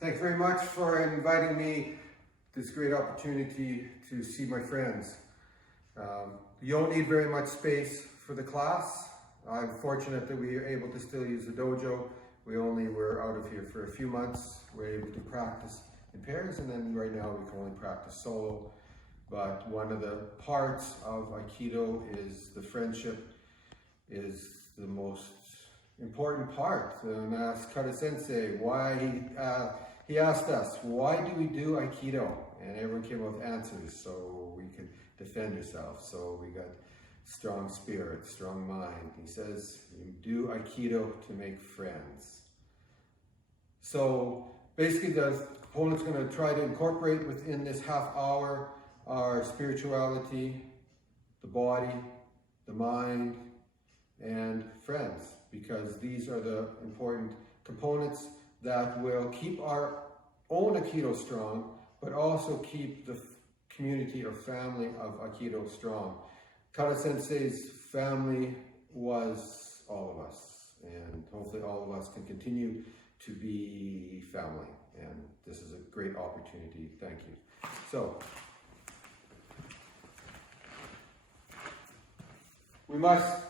Thanks very much for inviting me this great opportunity to see my friends. You don't need very much space for the class. I'm fortunate that we are able to still use the dojo. We only were out of here for a few months. We're able to practice in pairs, and then right now we can only practice solo. But one of the parts of Aikido is the friendship is the most important part. And I asked Kata Sensei why he asked us, why do we do Aikido? And everyone came up with answers so we could defend ourselves. So we got strong spirit, strong mind. He says, you do Aikido to make friends. So basically the opponent's going to try to incorporate within this half hour our spirituality, the body, the mind, and friends, because these are the important components that will keep our own Aikido strong, but also keep the community or family of Aikido strong. Kata Sensei's family was all of us, and hopefully all of us can continue to be family, and this is a great opportunity. Thank you. So, we must,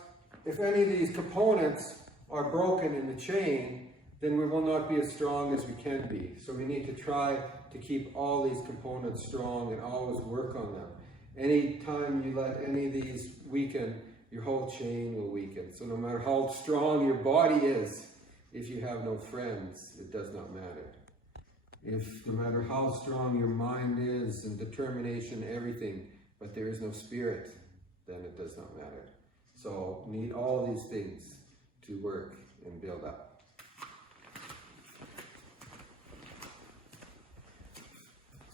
if any of these components are broken in the chain, then we will not be as strong as we can be. So we need to try to keep all these components strong and always work on them. Anytime you let any of these weaken, your whole chain will weaken. So no matter how strong your body is, if you have no friends, it does not matter. If no matter how strong your mind is and determination, everything, but there is no spirit, then it does not matter. So we need all these things to work and build up.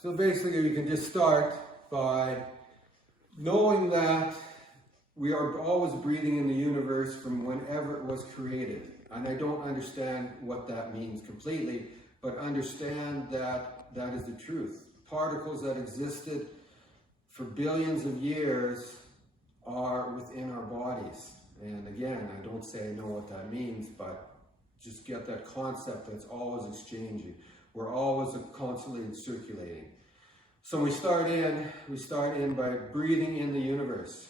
So basically we can just start by knowing that we are always breathing in the universe from whenever it was created. And I don't understand what that means completely, but understand that that is the truth. Particles that existed for billions of years are within our bodies. And again, I don't say I know what that means, but just get that concept that it's always exchanging. We're always constantly circulating. So we start in by breathing in the universe.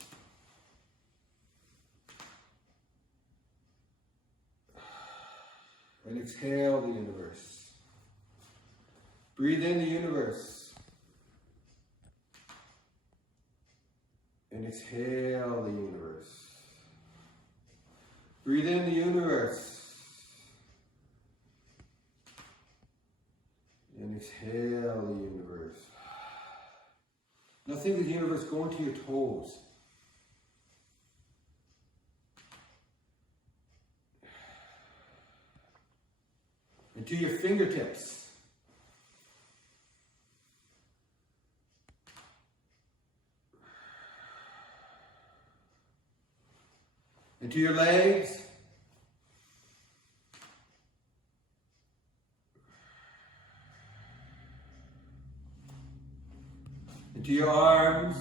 And exhale the universe. Breathe in the universe. And exhale the universe. Breathe in the universe. And exhale the universe. Now think of the universe going to your toes. And to your fingertips. And to your legs. And to your arms.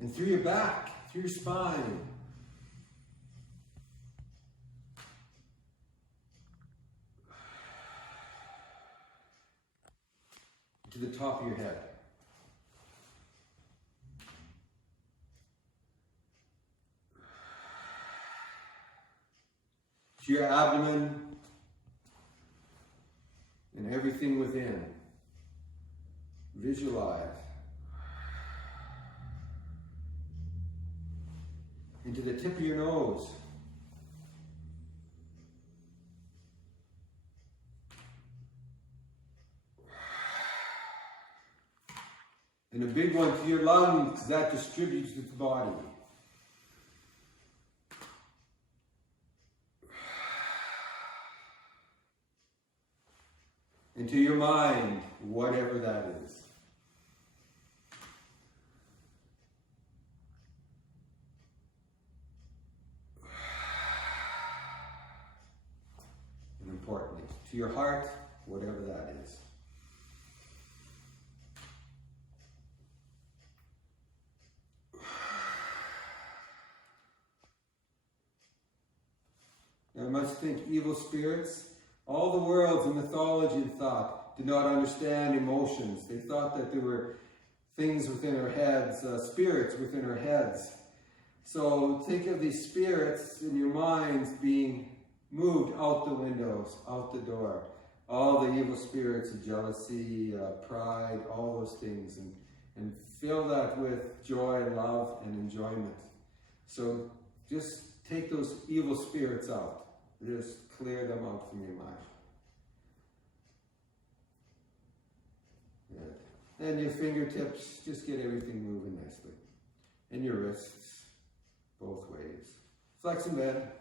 And through your back, through your spine. To the top of your head. To your abdomen and everything within. Visualize. Into the tip of your nose. And a big one to your lungs, because that distributes its body. Into your mind, whatever that is. And importantly, to your heart, whatever that is. must think evil spirits. All the worlds in mythology and thought did not understand emotions. They thought that there were things within our heads, spirits within our heads. So think of these spirits in your minds being moved out the windows, out the door. All the evil spirits of jealousy, pride, all those things. And fill that with joy, love, and enjoyment. So just take those evil spirits out. Just clear them out from your mind. Yeah. And your fingertips, just get everything moving nicely. And your wrists, both ways. Flex in bed.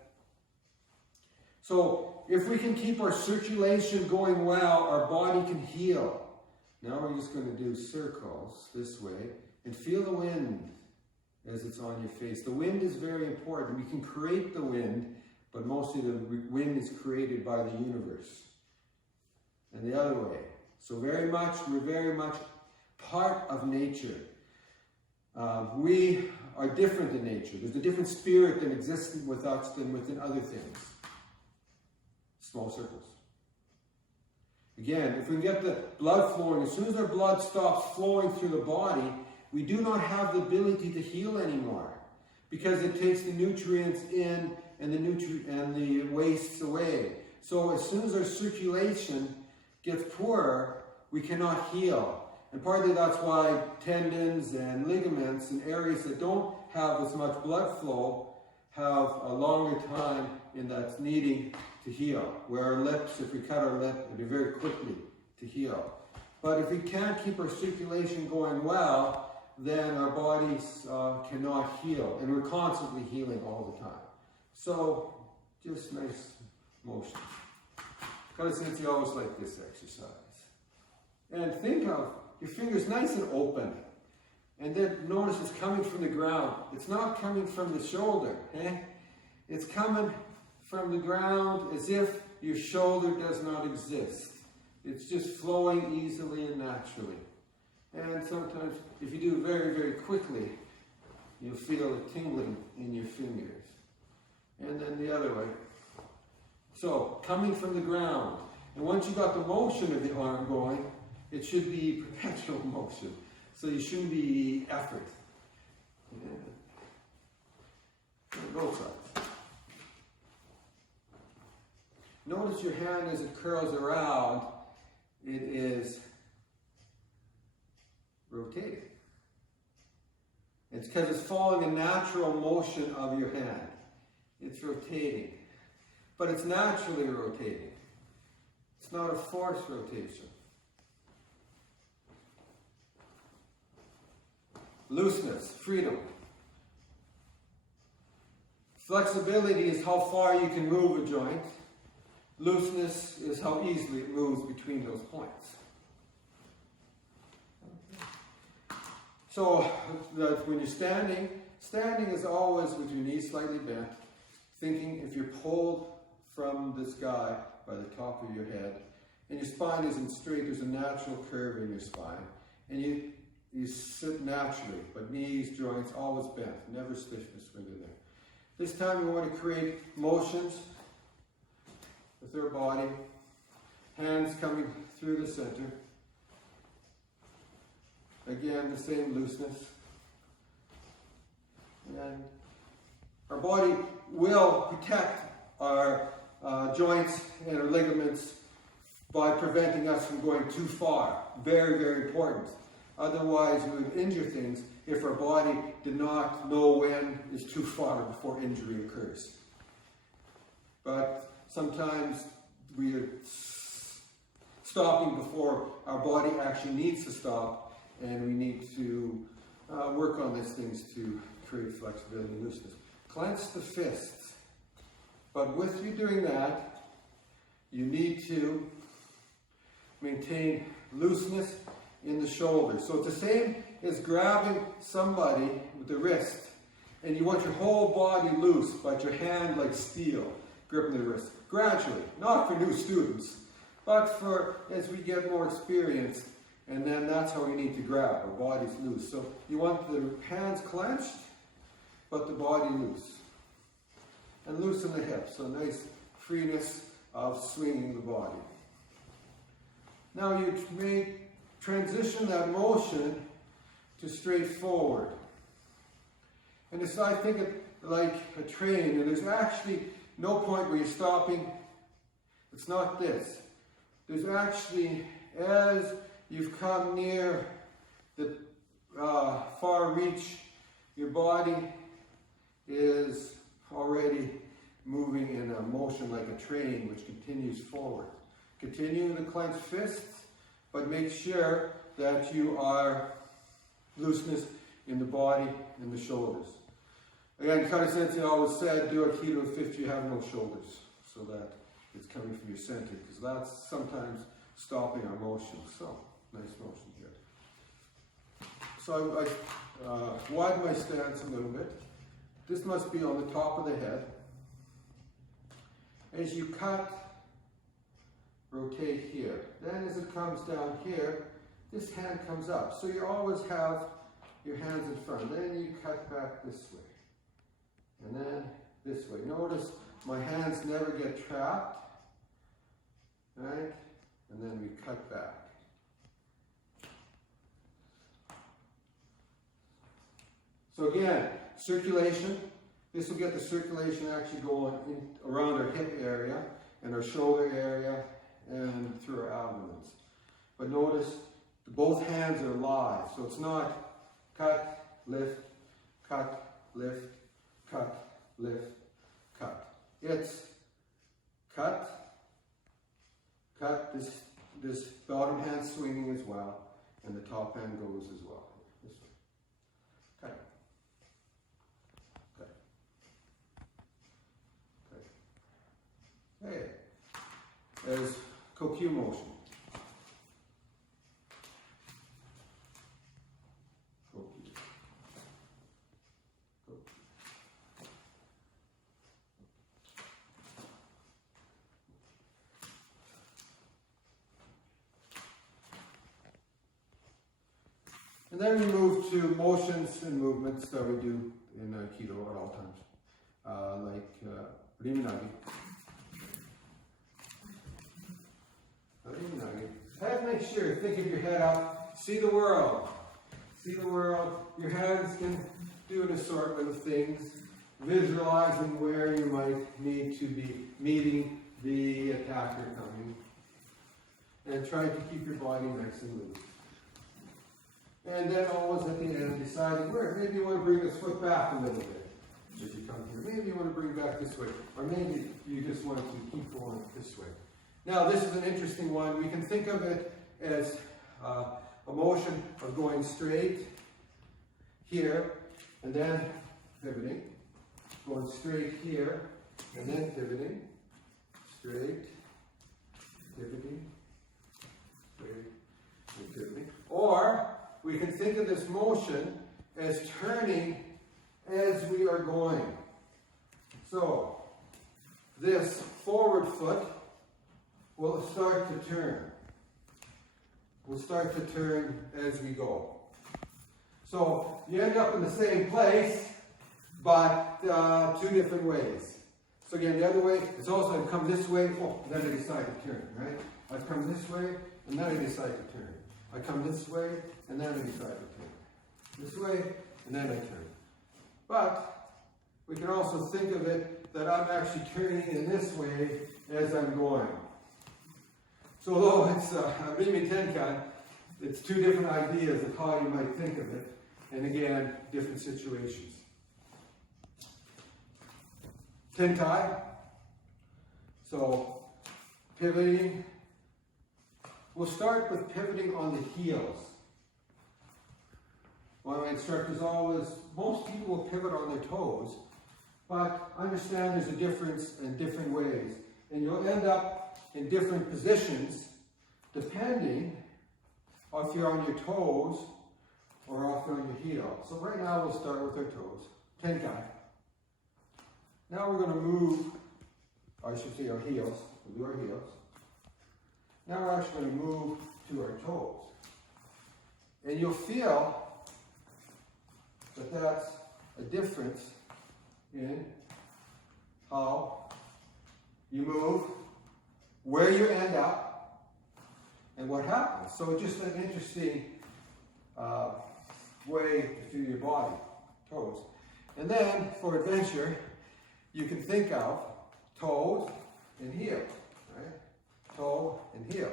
So if we can keep our circulation going well, our body can heal. Now we're just going to do circles this way and feel the wind as it's on your face. The wind is very important. We can create the wind, but mostly the wind is created by the universe. And the other way. So we're very much part of nature. We are different in nature. There's a different spirit that exists with us than within other things. Small circles. Again, if we can get the blood flowing, as soon as our blood stops flowing through the body, we do not have the ability to heal anymore, because it takes the nutrients in and the wastes away. So as soon as our circulation gets poorer, we cannot heal. And partly that's why tendons and ligaments in areas that don't have as much blood flow have a longer time in that needing to heal. Where our lips, if we cut our lip, it'll be very quickly to heal. But if we can't keep our circulation going well, then our bodies cannot heal. And we're constantly healing all the time. So, just nice motion. Because you always like this exercise. And think of your fingers nice and open. And then notice it's coming from the ground. It's not coming from the shoulder. It's coming from the ground as if your shoulder does not exist. It's just flowing easily and naturally. And sometimes, if you do it very, very quickly, you'll feel a tingling in your fingers. And then the other way. So, coming from the ground. And once you've got the motion of the arm going, it should be perpetual motion. So you shouldn't be effort. Both sides. Notice your hand as it curls around, it is rotating. It's because it's following a natural motion of your hand. It's rotating. But it's naturally rotating. It's not a forced rotation. Looseness, freedom. Flexibility is how far you can move a joint. Looseness is how easily it moves between those points. So that when you're standing is always with your knees slightly bent, thinking if you're pulled from the sky by the top of your head, and your spine isn't straight, there's a natural curve in your spine, and you sit naturally, but knees, joints, always bent, never stiffness when you're there. This time we want to create motions with our body, hands coming through the center. Again, the same looseness. And our body will protect our joints and our ligaments by preventing us from going too far. Very, very important. Otherwise, we would injure things if our body did not know when is too far before injury occurs. But sometimes we are stopping before our body actually needs to stop, and we need to work on these things to create flexibility and looseness. Clench the fists. But with you doing that, you need to maintain looseness in the shoulder. So it's the same as grabbing somebody with the wrist, and you want your whole body loose, but your hand like steel, gripping the wrist. Gradually, not for new students, but for as we get more experienced, and then that's how we need to grab. Our body's loose. So you want the hands clenched, but the body loose. And loosen the hips. So nice freeness of swinging the body. Now you may transition that motion to straight forward. And it's, I think, like a train, and there's actually no point where you're stopping. It's not this. There's actually, as you've come near the far reach, your body is already moving in a motion like a train, which continues forward. Continue to clench fists, but make sure that you are looseness in the body and the shoulders. Again, Kata Sensei always said, do Aikido if you have no shoulders, so that it's coming from your center, because that's sometimes stopping our motion. So, nice motion here. So I widen my stance a little bit. This must be on the top of the head. As you cut, rotate here. Then as it comes down here, this hand comes up. So you always have your hands in front. Then you cut back this way. And then this way. Notice my hands never get trapped. Right? And then we cut back. So again, circulation. This will get the circulation actually going around our hip area and our shoulder area and through our abdomens. But notice both hands are live. So it's not cut, lift, cut, lift, cut, lift, cut. It's cut, cut, this bottom hand swinging as well, and the top hand goes as well. This way. Cut. Okay. There's Kokyu motion. Kokyu. Kokyu. And then we move to motions and movements that we do in Aikido at all times, like Riminagi. Have to make sure, think of your head up, see the world. See the world. Your hands can do an assortment of things, visualizing where you might need to be meeting the attacker coming. And try to keep your body nice and loose. And then always at the end, deciding where. Maybe you want to bring this foot back a little bit as you come here. Maybe you want to bring it back this way. Or maybe you just want to keep going this way. Now, this is an interesting one. We can think of it as a motion of going straight here and then pivoting. Going straight here and then pivoting. Straight, pivoting, straight, and pivoting. Or we can think of this motion as turning as we are going. So, this forward foot will start to turn. We'll start to turn as we go. So you end up in the same place, but two different ways. So again, the other way, it's also I've come this way, oh, and then I decide to turn, right? I've come this way, and then I decide to turn. I come this way, and then I decide to turn. This way, and then I turn. But we can also think of it that I'm actually turning in this way as I'm going. So although it's Rimi Tenkai, it's two different ideas of how you might think of it, and again, different situations. Tenkai, so pivoting. We'll start with pivoting on the heels. One of my instructors always, most people will pivot on their toes, but understand there's a difference in different ways. And you'll end up in different positions depending if you're on your toes or if you're on your heel. So right now we'll start with our toes. Tenkai. Now we're going to move, or I should say our heels. We'll do our heels. Now we're actually going to move to our toes. And you'll feel that that's a difference in how you move, where you end up, and what happens. So just an interesting way to feel your body, toes. And then for adventure, you can think of toes and heel, right? Toe and heel.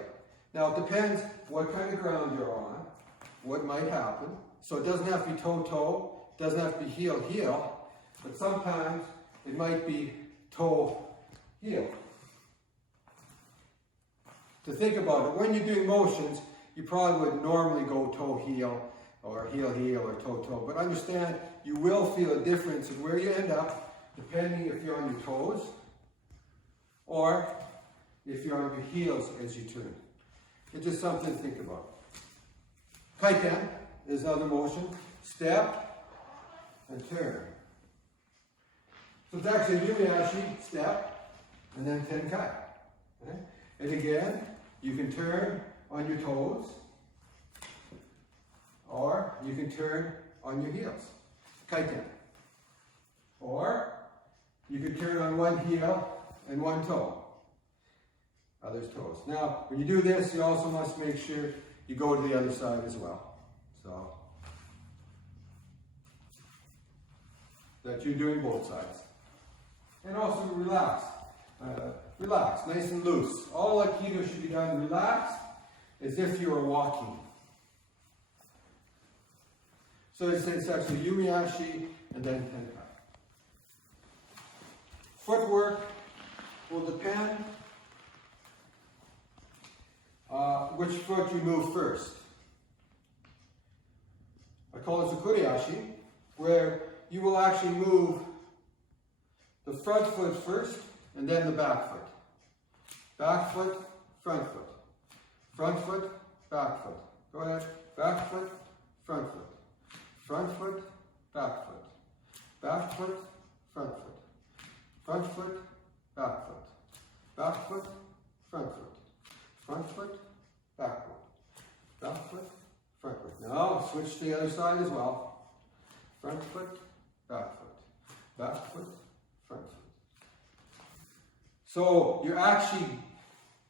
Now it depends what kind of ground you're on, what might happen. So it doesn't have to be toe-toe, it doesn't have to be heel-heel, but sometimes it might be toe-heel. To think about it, when you're doing motions, you probably would normally go toe-heel or heel-heel or toe-toe, but understand you will feel a difference in where you end up depending if you're on your toes or if you're on your heels as you turn. It's just something to think about. Kaikan is other motion. Step and turn. So it's actually a Yumiashi, step, and then Tenkai. Okay? And again, you can turn on your toes, or you can turn on your heels. Kaikan. Or you can turn on one heel and one toe. Others toes. Now, when you do this, you also must make sure you go to the other side as well. So, that you're doing both sides. And also relax. Relax, nice and loose. All Aikido should be done relaxed, as if you are walking. So it's actually Yumiashi and then Tenkai. Footwork will depend which foot you move first. I call it Sukuriashi, where you will actually move the front foot first and then the back foot. Back foot, front foot. Front foot, back foot. Go ahead. Back foot, front foot. Front foot, back foot. Back foot, front foot. Front foot, back foot. Back foot, front foot. Front foot, back foot. Back foot, front foot. Now switch to the other side as well. Front foot, back foot. Back foot, front foot. So you're actually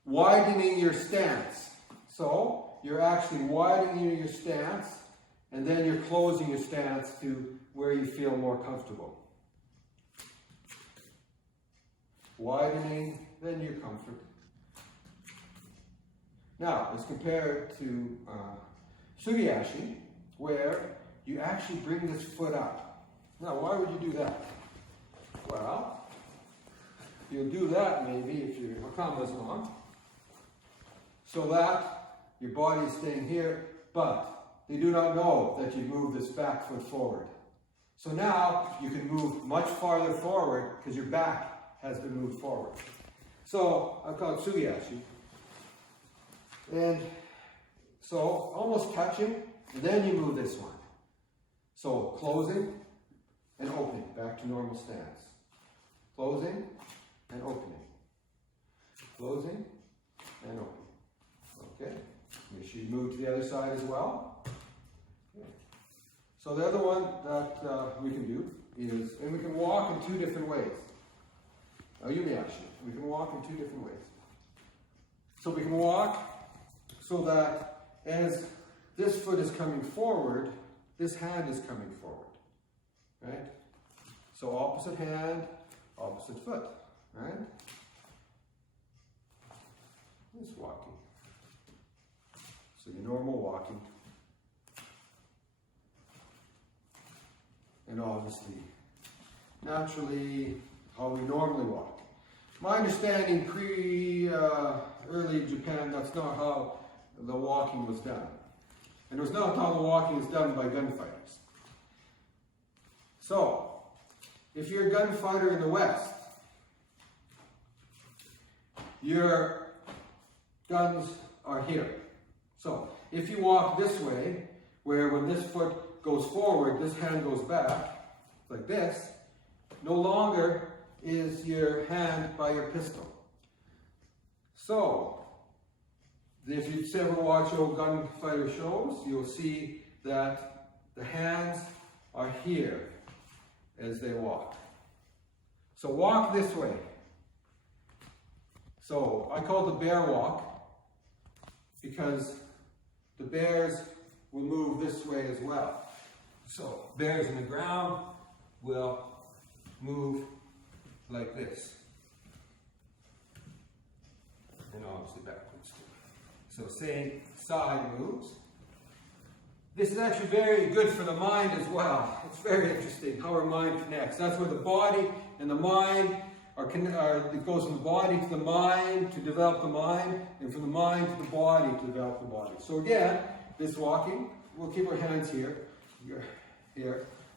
widening your stance. So you're actually widening your stance, and then you're closing your stance to where you feel more comfortable. Widening, then your comfort. Now, let's compare it to Sugiyashi, where you actually bring this foot up. Now, why would you do that? Well, you'll do that maybe if your hakama is long, so that your body is staying here, but they do not know that you move this back foot forward. So now you can move much farther forward because your back has been moved forward. So I call it Sugiyashi. And so almost touching, and then you move this one. So closing and opening, back to normal stance. Closing and opening. Closing and opening. Okay. Make sure you move to the other side as well. Okay. So the other one that we can do is, and we can walk in two different ways. Yumiashi. We can walk in two different ways. So we can walk so that as this foot is coming forward, this hand is coming forward. Right? So opposite hand, opposite foot. Right? Just walking. So your normal walking. And obviously, naturally, how we normally walk. My understanding early Japan, that's not how the walking was done. And it was not how the walking is done by gunfighters. So, if you're a gunfighter in the West, your guns are here. So, if you walk this way, where when this foot goes forward, this hand goes back, like this, no longer is your hand by your pistol. So, if you've ever watched old gunfighter shows, you'll see that the hands are here as they walk. So walk this way. So I call it the bear walk because the bears will move this way as well. So bears in the ground will move like this. And obviously backwards too. So same side moves. This is actually very good for the mind as well. It's very interesting how our mind connects. That's where the body and the mind it goes from the body to the mind to develop the mind, and from the mind to the body to develop the body. So again, this walking, we'll keep our hands here,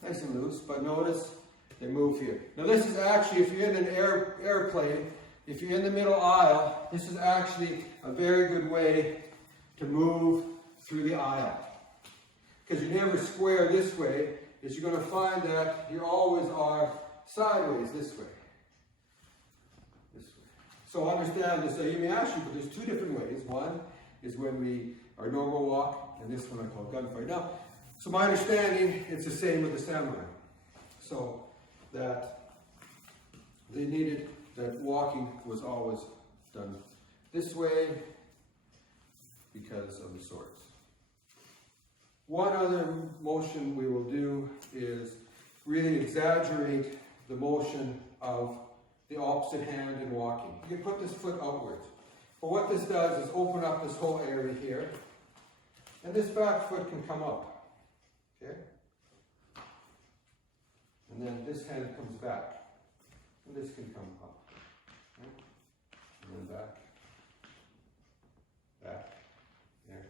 nice and loose, but notice they move here. Now this is actually, if you're in an airplane, if you're in the middle aisle, this is actually a very good way to move through the aisle. Because you never square this way, is you're going to find that you always are sideways this way. So understand this, you may ask you, but there's two different ways. One is when we, our normal walk, and this one I call gunfight. Now, so my understanding, it's the same with the samurai. So that they needed, that walking was always done this way because of the swords. One other motion we will do is really exaggerate the motion of the opposite hand in walking. You can put this foot outwards. But what this does is open up this whole area here. And this back foot can come up. Okay? And then this hand comes back. And this can come up. Okay? And then back. Back. There.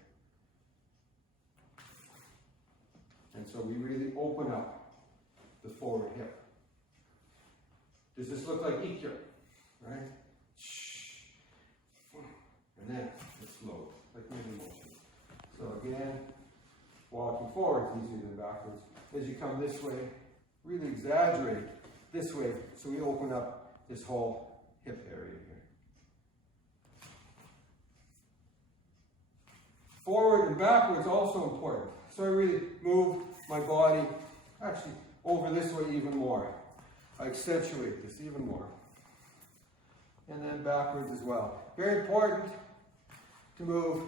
And so we really open up the forward hip. Does this look like Aikido? Right? Shh. And then it's slow, like moving motion. So again, walking forward is easier than backwards. As you come this way, really exaggerate this way, so we open up this whole hip area here. Forward and backwards also important. So I really move my body actually over this way even more. I accentuate this even more. And then backwards as well. Very important to move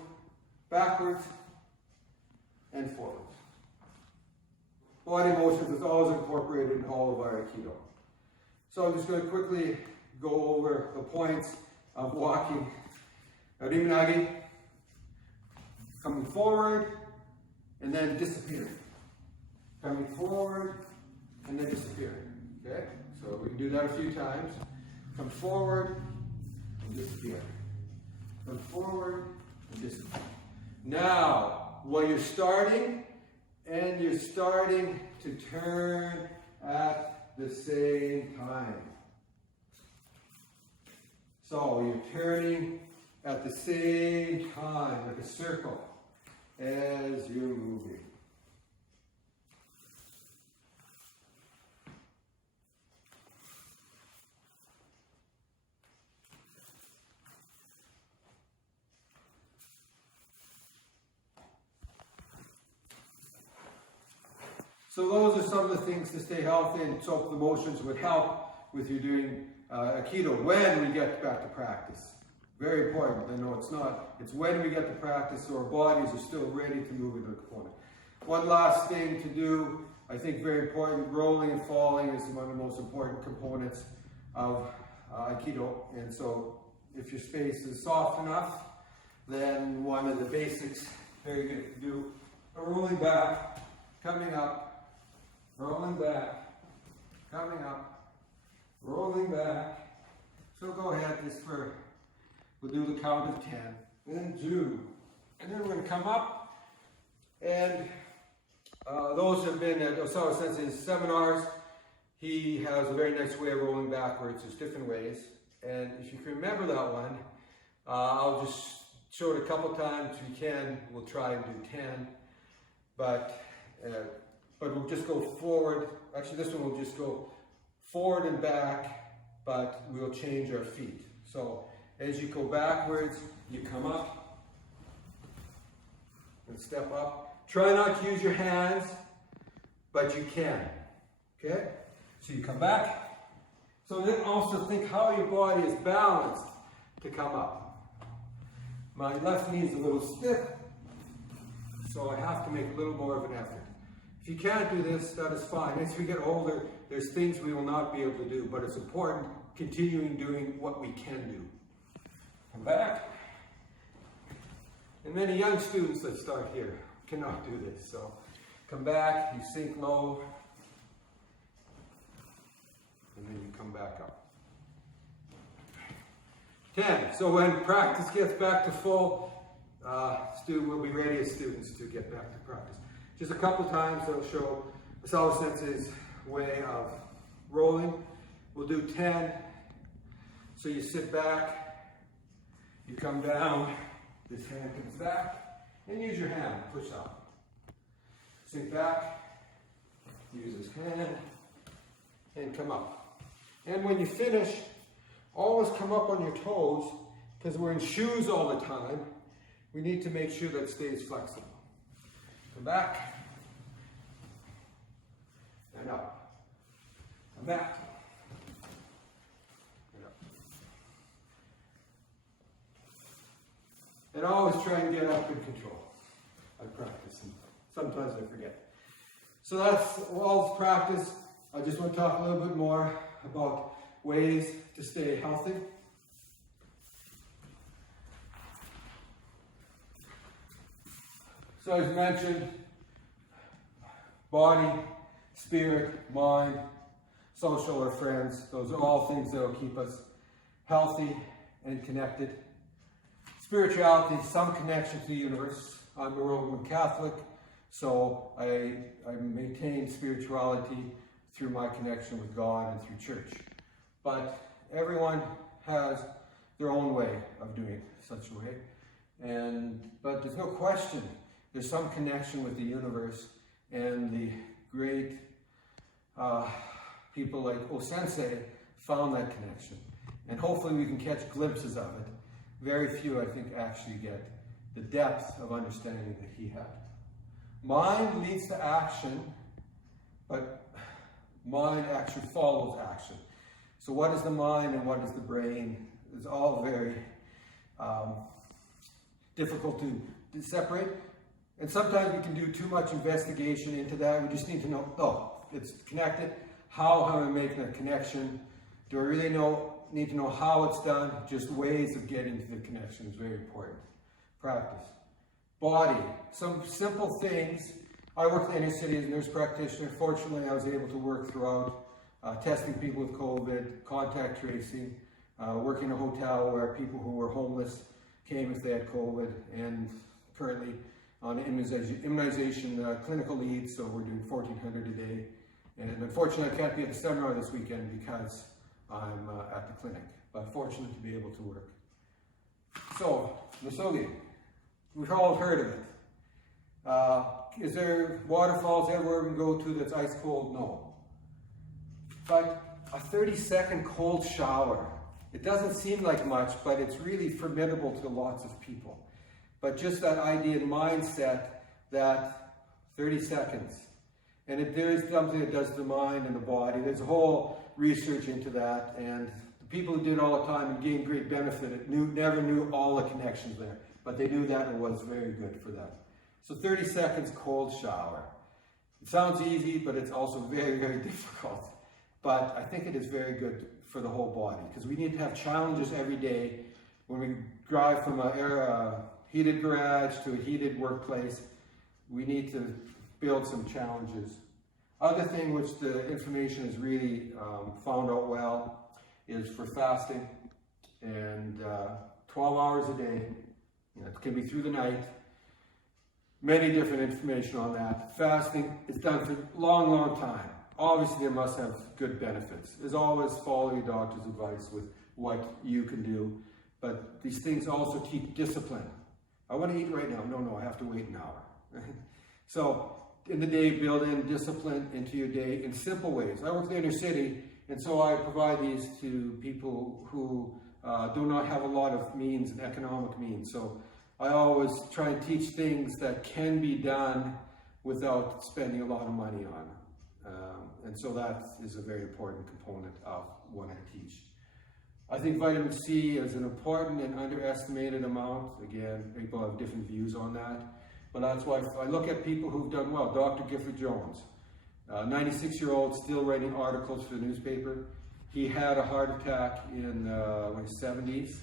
backwards and forwards. Body motions is always incorporated in all of our Aikido. So I'm just going to quickly go over the points of walking. Arinagi, coming forward and then disappearing. Coming forward and then disappearing. Okay? So we can do that a few times. Come forward and disappear. Come forward and disappear. Now, while you're starting, and you're starting to turn at the same time. So you're turning at the same time, like a circle, as you're moving. So those are some of the things to stay healthy, and so the motions would help with you doing Aikido when we get back to practice. Very important. I know it's not. It's when we get to practice so our bodies are still ready to move into the component. One last thing to do, I think very important, rolling and falling is one of the most important components of Aikido. And so if your space is soft enough, then one of the basics, very good to do, rolling back, coming up, rolling back, coming up, rolling back. So go ahead, we'll do the count of 10, and then 2. And then we're going to come up, and those who have been at Osawa Sensei's seminars, he has a very nice way of rolling backwards. There's different ways. And if you can remember that one, I'll just show it a couple times. If you can, we'll try and do 10. But we'll just go forward. Actually, this one will just go forward and back, but we'll change our feet. So as you go backwards, you come up and step up. Try not to use your hands, but you can. Okay? So you come back. So then also think how your body is balanced to come up. My left knee is a little stiff, so I have to make a little more of an effort. If you can't do this, that is fine. As we get older, there's things we will not be able to do, but it's important continuing doing what we can do. Come back. And many young students that start here cannot do this. So come back, you sink low, and then you come back up. 10. So when practice gets back to full, we'll be ready as students to get back to practice. Just a couple times I'll show Ragush Sensei's way of rolling. We'll do 10. So you sit back, you come down, this hand comes back, and use your hand, push up. Sink back, use his hand, and come up. And when you finish, always come up on your toes, because we're in shoes all the time. We need to make sure that stays flexible. Come back, and up. Come back, and up. And always try and get up in control. I practice, and sometimes I forget. So that's all practice. I just want to talk a little bit more about ways to stay healthy. So as mentioned, body, spirit, mind, social or friends, those are all things that will keep us healthy and connected. Spirituality, some connection to the universe. I'm a Roman Catholic, so I maintain spirituality through my connection with God and through church. But everyone has their own way of doing it such a way. But there's no question there's some connection with the universe, and the great people like Sensei found that connection. And hopefully we can catch glimpses of it. Very few, I think, actually get the depth of understanding that he had. Mind leads to action, but mind actually follows action. So what is the mind and what is the brain? It's all very difficult to separate. And sometimes we can do too much investigation into that. We just need to know, oh, it's connected. How am I making a connection? Do I really need to know how it's done? Just ways of getting to the connection is very important. Practice. Body. Some simple things. I work in the inner city as a nurse practitioner. Fortunately, I was able to work throughout testing people with COVID, contact tracing, working in a hotel where people who were homeless came if they had COVID, and currently on immunization clinical leads, so we're doing 1,400 a day. And unfortunately, I can't be at the seminar this weekend because I'm at the clinic, but fortunate to be able to work. So, Misogi, we've all heard of it. Is there waterfalls everywhere we can go to that's ice cold? No. But a 30-second cold shower, it doesn't seem like much, but it's really formidable to lots of people. But just that idea and mindset that 30 seconds, and if there is something that does to the mind and the body, there's a whole research into that, and the people who did it all the time and gained great benefit never knew all the connections there, but they knew that it was very good for them. So 30 seconds cold shower. It sounds easy, but it's also very, very difficult. But I think it is very good for the whole body, because we need to have challenges every day. When we drive from a heated garage to a heated workplace, we need to build some challenges. Other thing which the information has really found out well is for fasting, and 12 hours a day. It can be through the night. Many different information on that. Fasting is done for a long, long time. Obviously, it must have good benefits. As always, follow your doctor's advice with what you can do. But these things also keep discipline. I want to eat right now. No, I have to wait an hour. So, in the day, build in discipline into your day in simple ways. I work in the inner city, and so I provide these to people who do not have a lot of means and economic means. So, I always try and teach things that can be done without spending a lot of money on. And so that is a very important component of what I teach. I think vitamin C is an important and underestimated amount. Again, people have different views on that. But that's why I look at people who've done well. Dr. Gifford Jones, 96-year-old, still writing articles for the newspaper. He had a heart attack in his 70s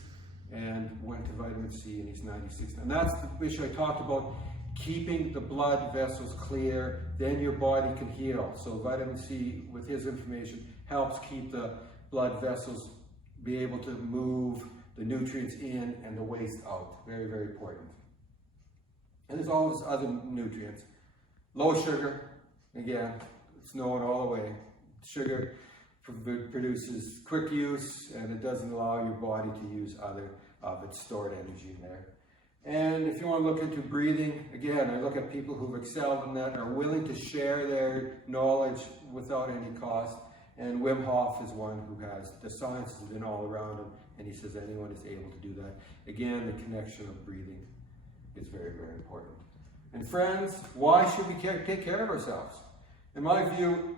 and went to vitamin C, and he's 96. And that's the issue I talked about, keeping the blood vessels clear, then your body can heal. So vitamin C, with his information, helps keep the blood vessels be able to move the nutrients in and the waste out. Very, very important. And there's all these other nutrients. Low sugar, again, it's known all the way. Sugar produces quick use, and it doesn't allow your body to use other of its stored energy in there. And if you want to look into breathing, again, I look at people who've excelled in that, are willing to share their knowledge without any cost. And Wim Hof is one who has, the science has been all around him, and he says anyone is able to do that. Again, the connection of breathing is very, very important. And friends, why should we take care of ourselves? In my view,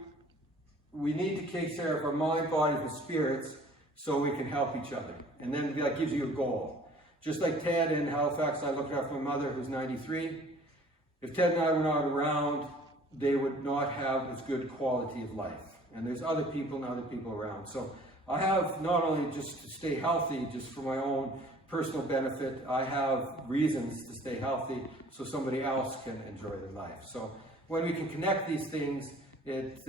we need to take care of our mind, body, and spirits so we can help each other. And then that gives you a goal. Just like Ted in Halifax, I looked after my mother who's 93. If Ted and I were not around, they would not have as good quality of life. And there's other people and other people around. So I have not only just to stay healthy, just for my own personal benefit, I have reasons to stay healthy so somebody else can enjoy their life. So when we can connect these things, it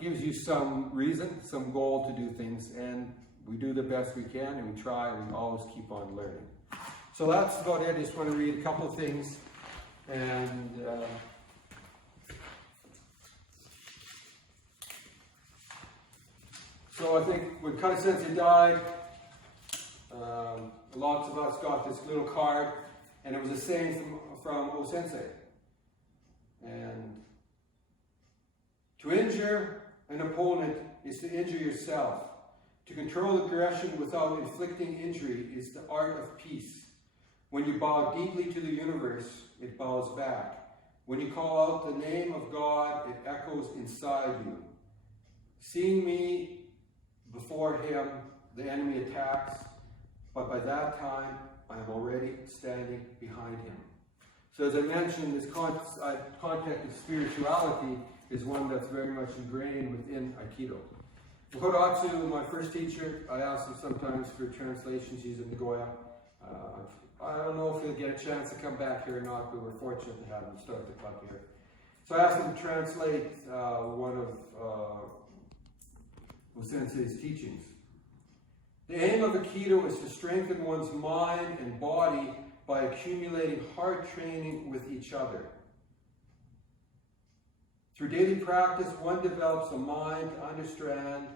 gives you some reason, some goal to do things, and we do the best we can, and we try, and we always keep on learning. So that's about it. I just want to read a couple of things. And so I think when Kata Sensei died, lots of us got this little card, and it was a saying from O Sensei. And to injure an opponent is to injure yourself. To control aggression without inflicting injury is the art of peace. When you bow deeply to the universe, it bows back. When you call out the name of God, it echoes inside you. Seeing me before him, the enemy attacks, but by that time, I am already standing behind him. So as I mentioned, this context of spirituality is one that's very much ingrained within Aikido. Horatsu, my first teacher, I asked him sometimes for translations. He's in Nagoya. I don't know if he'll get a chance to come back here or not, but we're fortunate to have him start the club here. So I asked him to translate one of O Sensei's teachings. The aim of Aikido is to strengthen one's mind and body by accumulating hard training with each other. Through daily practice, one develops a mind to understand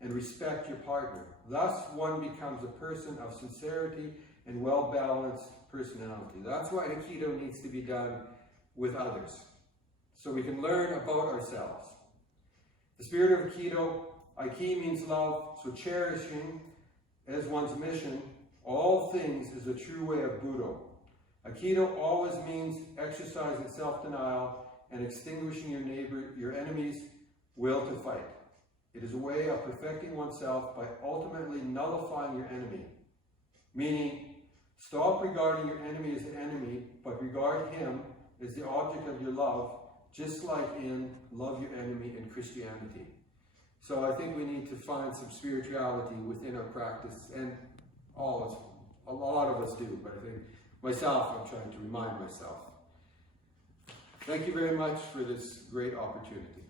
and respect your partner. Thus, one becomes a person of sincerity and well-balanced personality. That's why Aikido needs to be done with others, so we can learn about ourselves. The spirit of Aikido, Aiki means love, so cherishing as one's mission, all things is a true way of Budo. Aikido always means exercising self-denial and extinguishing your enemy's will to fight. It is a way of perfecting oneself by ultimately nullifying your enemy. Meaning, stop regarding your enemy as an enemy, but regard him as the object of your love, just like in love your enemy in Christianity. So I think we need to find some spirituality within our practice, and a lot of us do, but I think myself, I'm trying to remind myself. Thank you very much for this great opportunity.